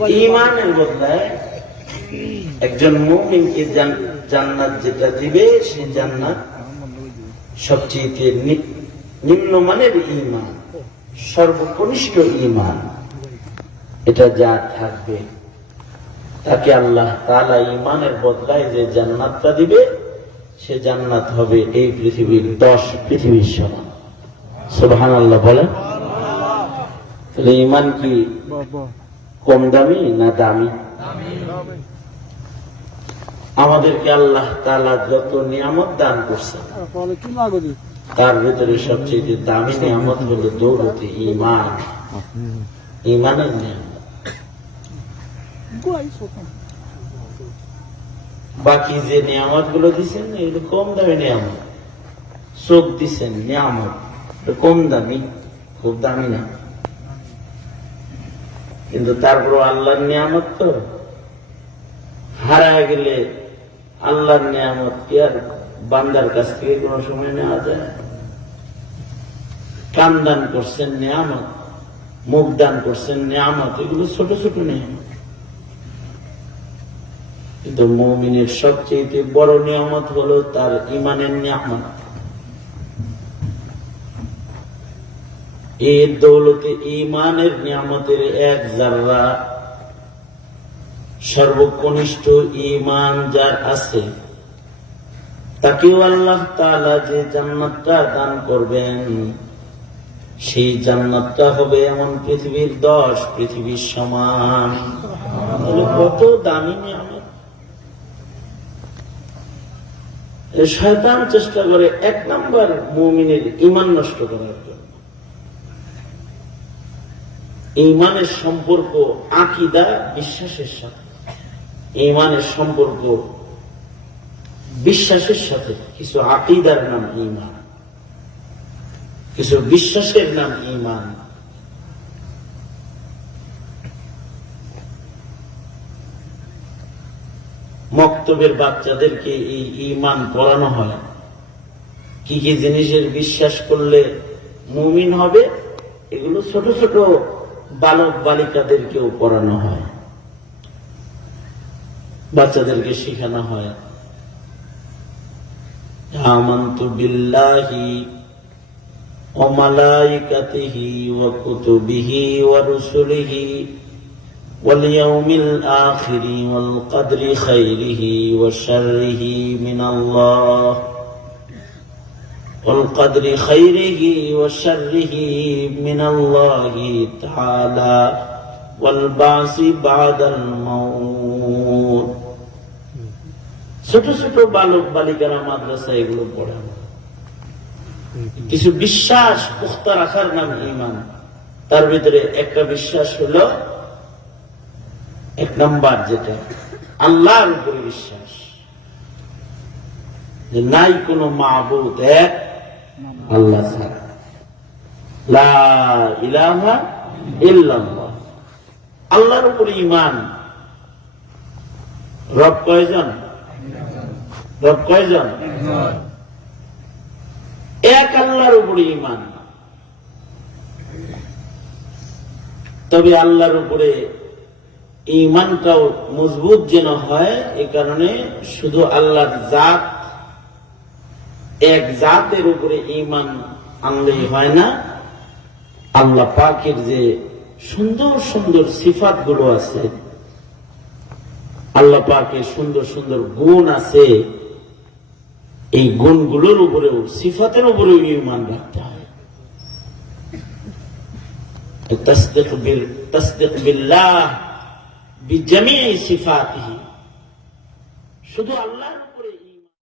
ইমানের বদলায়। একজন জান্নাত যেটা দিবে, সে জান্নাত সবচেয়ে নিম্নমানের ইমান, সর্বকনিষ্ঠ ইমান। এটা যা থাকবে, তাকে আল্লাহ তালা ইমানের বদলায় যে জান্নাতটা দিবে, সে জান্নাত হবে এই পৃথিবীর দশ পৃথিবীর সমান। সুবহান আল্লাহ বলেন। তাহলে ইমান কি? কম দামি না দামি? আমাদেরকে আল্লাহ তালা যত নিয়ামত দান করছেন তার ভিতরে সবচেয়ে দামি নিয়ামত হলো দৌলতে ইমান ইমানের নিয়ামত। বাকি যে নিয়ামতগুলো দিচ্ছেন এগুলো কম দামি নিয়ামত। চোখ দিচ্ছেন নিয়ামত। কম দামি খুব দামি না। কিন্তু তারপর আল্লাহর নিয়ামত তো। হারায় গেলে আল্লাহর নিয়ামত কি আর বান্দার কাছ থেকে কোনো সময় নেওয়া যায়? কান করছেন নিয়ামত, মুখ দান করছেন নিয়ামত, এগুলো ছোট ছোট নিয়ামত। কিন্তু মৌমিনের সবচেয়ে বড় নিয়ামত হলো তার ইমানের নিয়ামত। এর দৌলতে ইমানের নিয়ামতের এক জাররা। সর্বকনিষ্ঠ ইমান যার আছে, তাকেও আল্লাহ তাআলা যে জান্নাতটা দান করবেন, সেই জান্নাতটা হবে এমন পৃথিবীর দশ পৃথিবীর সমান। কত দামি শয়তান চেষ্টা করে এক নাম্বার মুমিনের ইমান নষ্ট করার জন্য। ইমানের সম্পর্ক আকিদা বিশ্বাসের সাথে। ইমানের সম্পর্ক বিশ্বাসের সাথে। কিছু আকিদার নাম ইমান। কিছু বিশ্বাসের নাম ইমান। মক্তবের বাচ্চাদেরকে এই ইমান পড়ানো হয়। কি কি জিনিসের বিশ্বাস করলে মুমিন হবে? এগুলো ছোট ছোট বালক বালিকাদেরকেও পড়ানো হয় বাচ্চাদেরকে শেখানো হয় আমন্তু বিল্লাহি وملائكته وكتبه ورسله واليوم الآخر والقدر خيره وشره من الله والقدر خيره وشره من الله تعالى والبعث بعد الموت ছোট ছোট বালক বালিকারা মাদ্রাসা এগুলো পড়ে কিছু বিশ্বাস পুখতা রাখার নাম ইমান তার ভিতরে একটা বিশ্বাস হলো এক নম্বর যেটা আল্লাহর উপরে বিশ্বাস যে নাই কোন মাহবুদ এক আল্লাহ ইলাহা ইল্লাল্লাহ। আল্লাহর উপরে ইমান রব কয়জন? রব কয়জন? এক আল্লাহর উপরে ইমান তবে আল্লাহর উপরে ইমানটাও মজবুত যেন হয়, এ কারণে শুধু আল্লাহর জাত এক জাতের উপরে ইমান আনলেই হয় না। আল্লাহ পাকের যে সুন্দর সুন্দর সিফাতগুলো আছে, আল্লাহ পাকের সুন্দর সুন্দর গুণ আছে, এই গুণগুলোর উপরেও, সিফাতের উপরেও ইমান রাখতে হয়। শুধু আল্লাহর উপরে